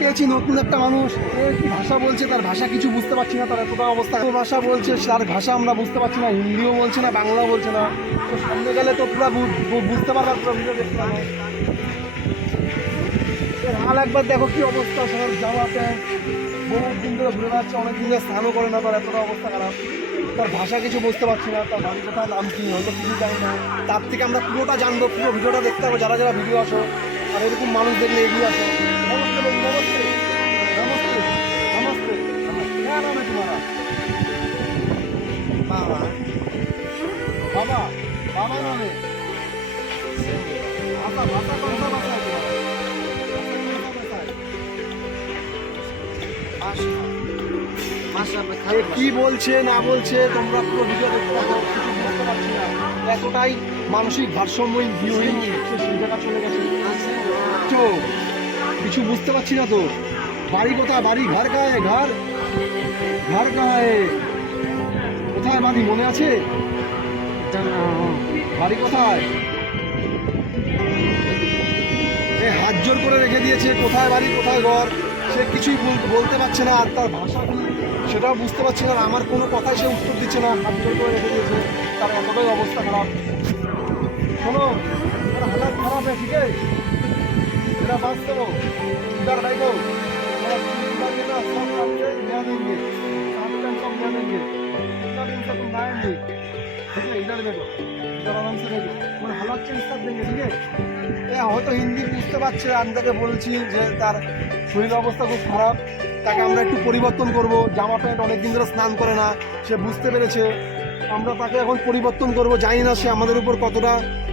পেয়েছি নতুন একটা মানুষ। কি ভাষা বলছে, তার ভাষা কিছু বুঝতে পারছি না, তার এতটা অবস্থা। ভাষা বলছে, তার ভাষা আমরা বুঝতে পারছি না, হিন্দিও বলছে না, বাংলাও বলছে না। তো সামনে গেলে তো পুরো বুঝতে পারবা পুরো ভিডিও দেখতে হাল একবার দেখো কি অবস্থা সবার জামা প্যান্ট বহু দিন ধরে ঘুরে বেড়াচ্ছে অনেক দিন ধরে স্নানও করে না, তার এতটা অবস্থা খারাপ। তার ভাষা কিছু বুঝতে পারছি না, তার বাড়ি কোথায় নাম কি, হয়তো কিছু জানি না। তার থেকে আমরা পুরোটা জানব, পুরো ভিডিওটা দেখতে হবে, যারা যারা ভিডিও আসো আর এরকম মানুষ দেখলে এগিয়ে আসো। আচ্ছা, কি বলছে না বলছে তোমরা পুরো ভিডিও দেখতে এতটাই মানসিক ভারসাম্যহীন ভিউহীন জায়গা চলে গেছে। তো কিছু বুঝতে পারছি না তো। বাড়ি কোথায়? বাড়ি ঘর গায়ে ঘর? ঘর গায়ে কোথায় বাড়ি মনে আছে বাড়ি কোথায় এ হাত জোর করে রেখে দিয়েছে কোথায় বাড়ি কোথায় ঘর সে কিছুই বল- বলতে পারছে না আর তার ভাষা কি সেটাও বুঝতে পারছে না আর আমার কোনো কথাই সে উত্তর দিচ্ছে না হাত জোর করে রেখে দিয়েছে তার এতটাই অবস্থা খারাপ শোনো मेरा हालत खराब है ठीक है मेरा बात करो इधर बैठो मेरा इधर ये ना सब काम के ले देंगे सात टाइम सब ले देंगे ঠিক আছে হয়তো হিন্দি বুঝতে পারছে আমি তাকে বলছি যে তার শরীর অবস্থা খুব খারাপ তাকে আমরা একটু পরিবর্তন করব জামা প্যান্ট অনেক দিন ধরে স্নান করে না। সে বুঝতে পেরেছে আমরা তাকে এখন পরিবর্তন করব জানি না সে আমাদের উপর কতটা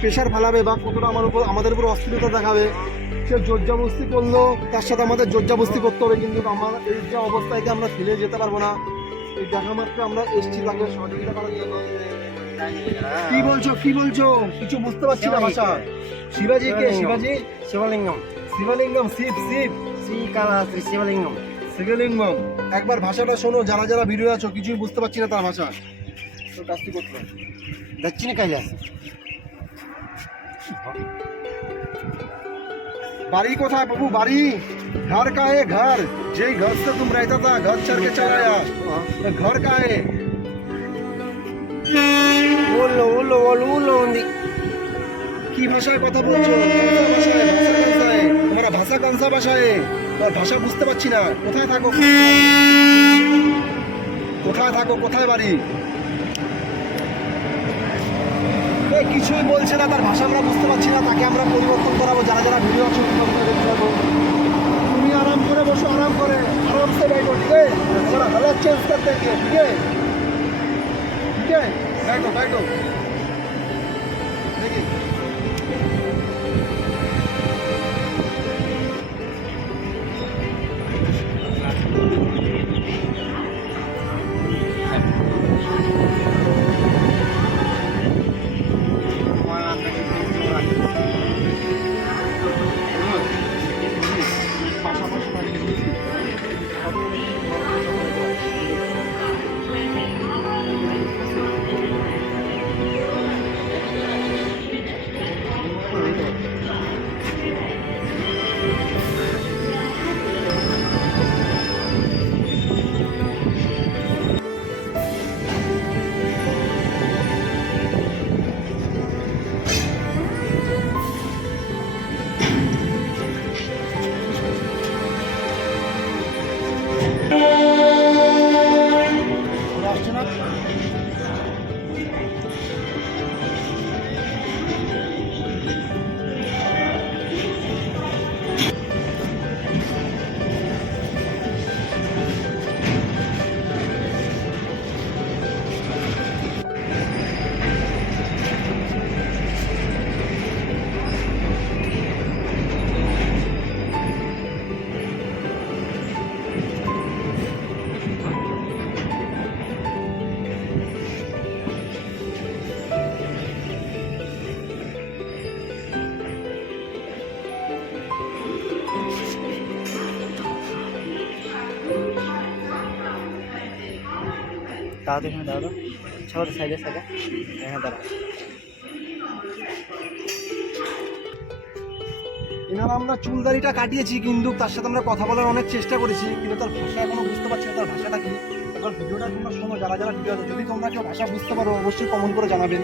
প্রেশার ফেলাবে বা কতটা আমার উপর আমাদের উপর অস্থিরতা দেখাবে। সে জর্জাবস্তি করল, তার সাথে আমাদের জর্জাবস্তি করতে হবে কিন্তু আমার এই যে অবস্থায় আমরা ফেলে যেতে পারব না এই দেখা মাত্র আমরা এসছি তাকে সহযোগিতা করার জন্য। হ্যাঁ। কি বলছো কি বলছো? কিছু বুঝতে পারছি না ভাষা। শিবাজিকে শিবাজি? শিবলিঙ্গম। শিবলিঙ্গম শিব শিব। শ্রী কানা শ্রী শিবলিঙ্গম। শিবলিঙ্গম। একবার ভাষাটা শোনো যারা যারা ভিডিও আছো কিছুই বুঝতে পারছি না তার ভাষা। তো কাজটি করতে পারো দক্ষিণ কৈলাস। বাড়ি কোথায় বাবু? বাড়ি? ঘর কাহে ঘর घर। ঘর তো তুম রাইতা रहता ঘর घर चढ़ के चढ़ाया घर का है। ఊళ్ళో ఊళ్ళో వాళ్ళు ఊళ్ళో কথা বলছো? কোন ভাষা কোনসায় তোমার ভাষা কোনসা ভাষায় আর ভাষা বুঝতে পারছি না। কোথায় থাকো? কোথায় থাকো? কোথায় বাড়ি? কিছুই বলছে না। তার ভাষা আমরা বুঝতে পারছি না। তাকে আমরা পরিবর্তন করাবো। যারা যারা ভিডিও আছে দেখতে পাবো जो आराम करे आराम से बैठो ठीक है हमारा हालत चेंज कर देंगे ठीक है ठीक है बैठो बैठो দাও তো এখানে দাও তো সবার সাইডে সাইডে এখানে দাঁড়া এনার আমরা চুলদারিটা কাটিয়েছি কিন্তু তার সাথে আমরা কথা বলার অনেক চেষ্টা করেছি কিন্তু তার ভাষা এখনো বুঝতে পারছি না তার ভাষাটা কি এবার ভিডিওটা তোমরা শোনো যারা যারা ভিডিও যদি তোমরা কেউ ভাষা বুঝতে পারো অবশ্যই কমেন্ট করে জানাবেন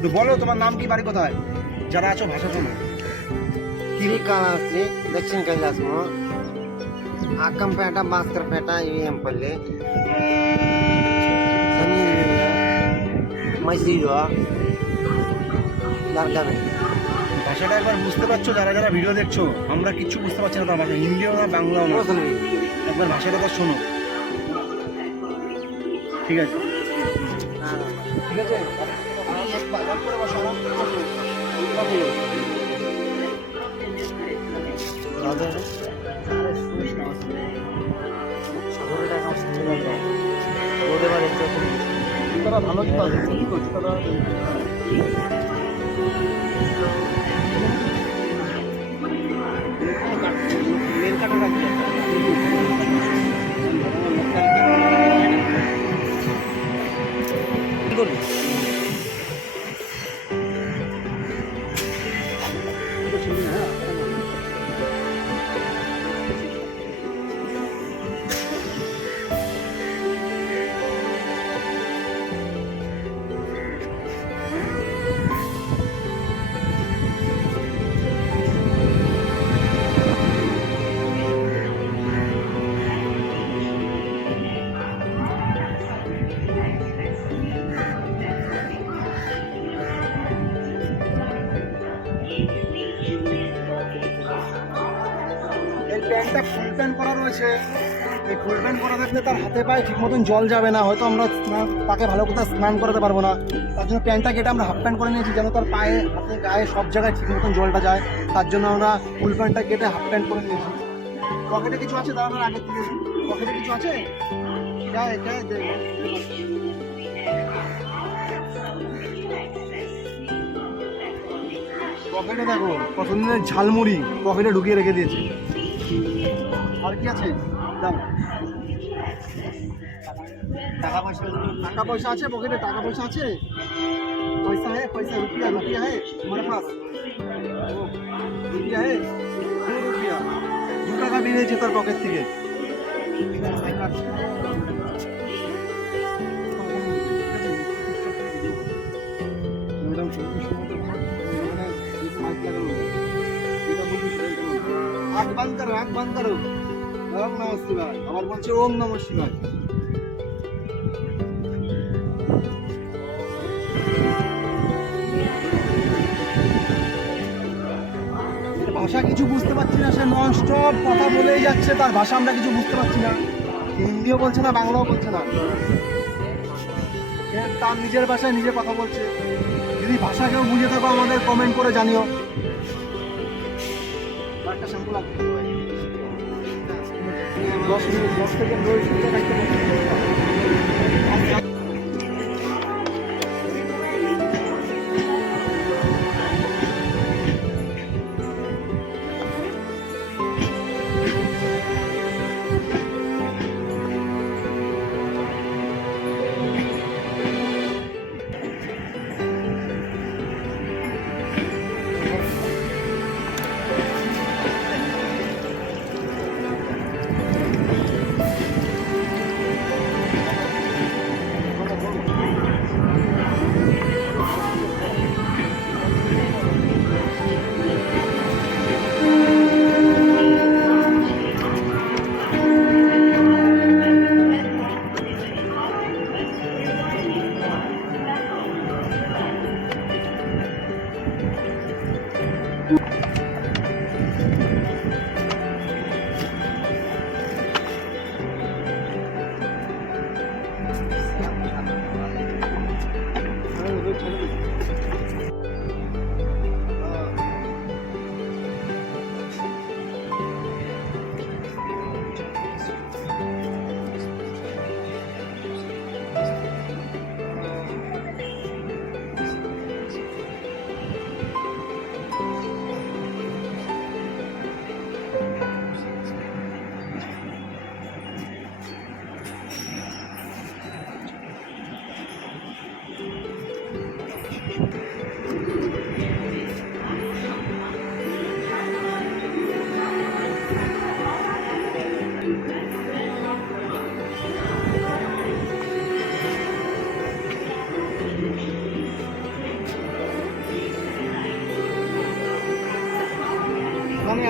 তো বলো তোমার নাম কি বাড়ি কোথায় যারা আছো ভাষা শোনো శ్రీకాళహస్తి దక్షిణ కైలాసము అక్కంపేట భాస్కర్పేట ఇవిఎంపల్లి মাই জিরো লাগাবে ভাষাটা একবার বুঝতে পারছ যারা যারা ভিডিও দেখছ আমরা কিচ্ছু বুঝতে পারছি না তার ভাষা হিন্দিও না বাংলাও না। একবার ভাষাটা তার শোনো। ঠিক আছে? ঠিক আছে? সকালটা বলতে পারে। করে বসো। কথা কি করছে ভালো প্যান্ট করা থাকলে তার হাতে পায়ে ঠিক মতন জল যাবে না, হয়তো আমরা তাকে ভালো করে স্নান করাতে পারব না। তার জন্য প্যান্টটা কেটে আমরা হাফ প্যান্ট করে নিয়েছি যেন তার পায়ে, হাতে, গায়ে সব জায়গায় ঠিক মতন জলটা যায়। তার জন্য আমরা ফুল প্যান্টটা কেটে হাফ প্যান্ট করে নিয়েছি। পকেটে কিছু আছে দাঁড়ানোর আগে থেকে পকেটে কিছু আছে? পকেটে দেখো কতদিনের ঝালমুড়ি, পকেটে ঢুকিয়ে রেখে দিয়েছে। আর কি আছে? টাকা পয়সা টাকা পয়সা আছে পকেটে টাকা পয়সা আছে পয়সা है पैसा रुपया रुपया है हमारे पास ओ, रुपया है दो रुपया দু টাকা বেরিয়েছে তার পকেট থেকে আখ বান করো আখ বান করো বলছে ওম ভাষা কিছু বুঝতে পারছি না, সে নন স্টপ কথা বলেই যাচ্ছে, তার ভাষা আমরা কিছু বুঝতে পারছি না। হিন্দিও বলছে না, বাংলাও বলছে না। তার নিজের ভাষায় নিজে কথা বলছে। যদি ভাষা কেউ বুঝে থাকো, আমাদের কমেন্ট করে জানিও। একটা শ্যাম্পু লাগবে দশ মিনিট দশ থেকে নয়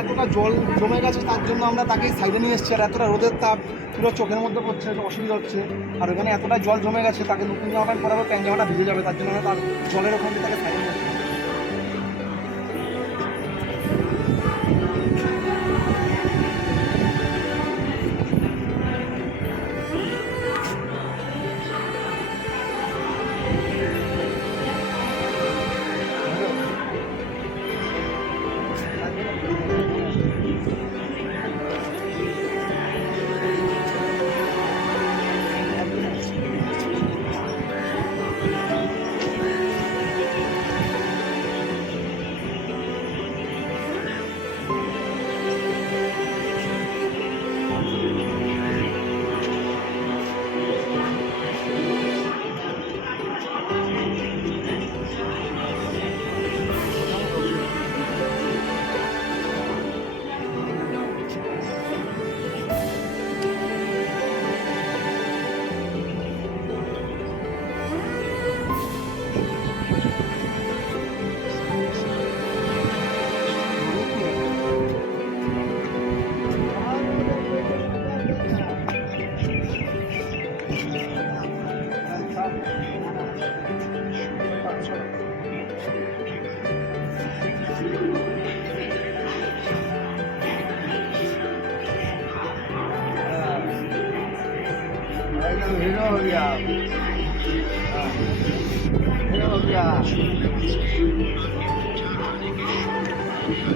এতটা জল জমে গেছে, তার জন্য আমরা তাকে সাইডে নিয়ে এসেছি। আর এতটা রোদের তাপ, পুরো চোখের মধ্যে পড়ছে, অসুবিধা হচ্ছে। আর ওখানে এতটা জল জমে গেছে, তাকে নতুন জামা প্যান্ট পরাবো, প্যান্ট জামাটা ভিজে যাবে, তার জন্য আমরা তার জলের ওখান থেকে তাকে সাইডে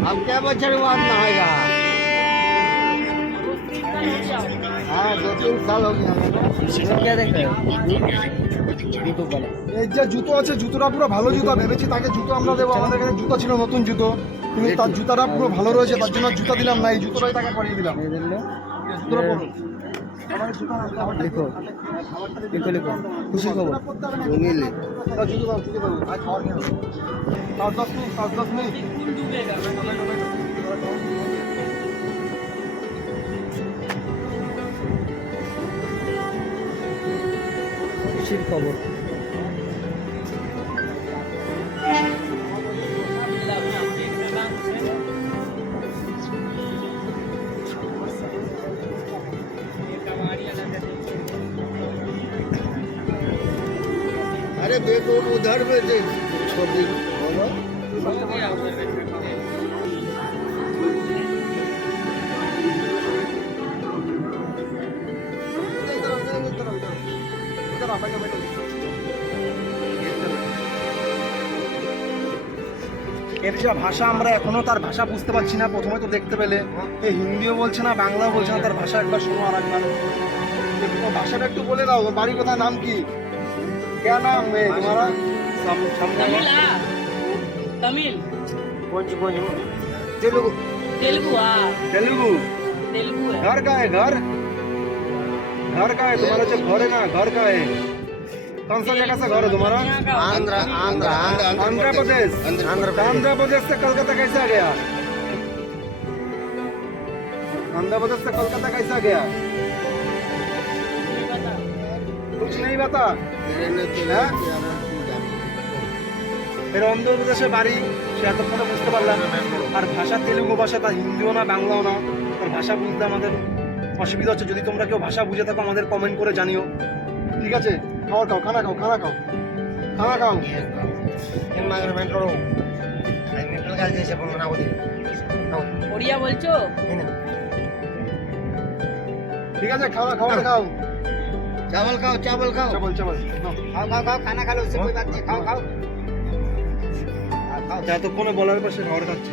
अब क्या बच्चर बाद नहाएगा हाँ दो तीन साल हो गया क्या देख रहे हो यूट्यूब वाला এই যে জুতো আছে জুতোটা পুরো ভালো জুতো ভেবেছি তাকে জুতো আমরা দেবো আমাদের এখানে জুতো ছিল নতুন জুতো কিন্তু তার জুতাটা পুরো ভালো রয়েছে তার জন্য জুতো দিলাম না এই জুতোটাই তাকে পরিয়ে দিলাম জুতোটা পরুন লিখো। লিখো লিখো। খুশি খবর। মিলে খুশির জুতো अरे देखो उधर में देख छोड़ दी बाबा এর যা ভাষা আমরা এখনো তার ভাষা বুঝতে পারছি না প্রথমে তো দেখতে পেলে এ হিন্দিও বলছে না বাংলাও বলছে না তার ভাষা একবার শোনো আর একবার ও ভাষাটা একটু বলে দাও ওর বাড়ির কোথায় নাম কি क्या नाम है तुम्हारा तमिल हाँ तमिल कौन सी कौन सी तेलुगु तेलुगु हाँ तेलुगु तेलुगु है घर का है घर घर का है तुम्हारा जो घर है ना घर का है कौन सा जगह से घर है तुम्हारा यहाँ का आंध्र आंध्र आंध्र प्रदेश आंध्र आंध्र प्रदेश से कलकत्ता कैसे आ गया आंध्र प्रदेश से कलकत्ता कैसे आ गया নেই ব্যথা এর অন্ধ্রপ্রদেশে বাড়ি সে এতক্ষণে বুঝতে পারলাম। আর ভাষা তেলেগু ভাষা তা হিন্দিও না বাংলাও না। তার ভাষা বুঝতে আমাদের অসুবিধা হচ্ছে। যদি তোমরা কেউ ভাষা বুঝে থাকো আমাদের কমেন্ট করে জানিও। ঠিক আছে? খাওয়া খাও খানা খাও খানা খাও। খানা খাও। ওড়িয়া ঠিক আছে খাওয়া খাওয়া খাও। चावल खाओ चावल खाओ চাবল চাবল নাও। खाओ खाओ खाओ खाना खा लो उससे कोई बात नहीं खाओ खाओ हाँ, खाओ এতক্ষণে বলার পাশে খাবার খাচ্ছে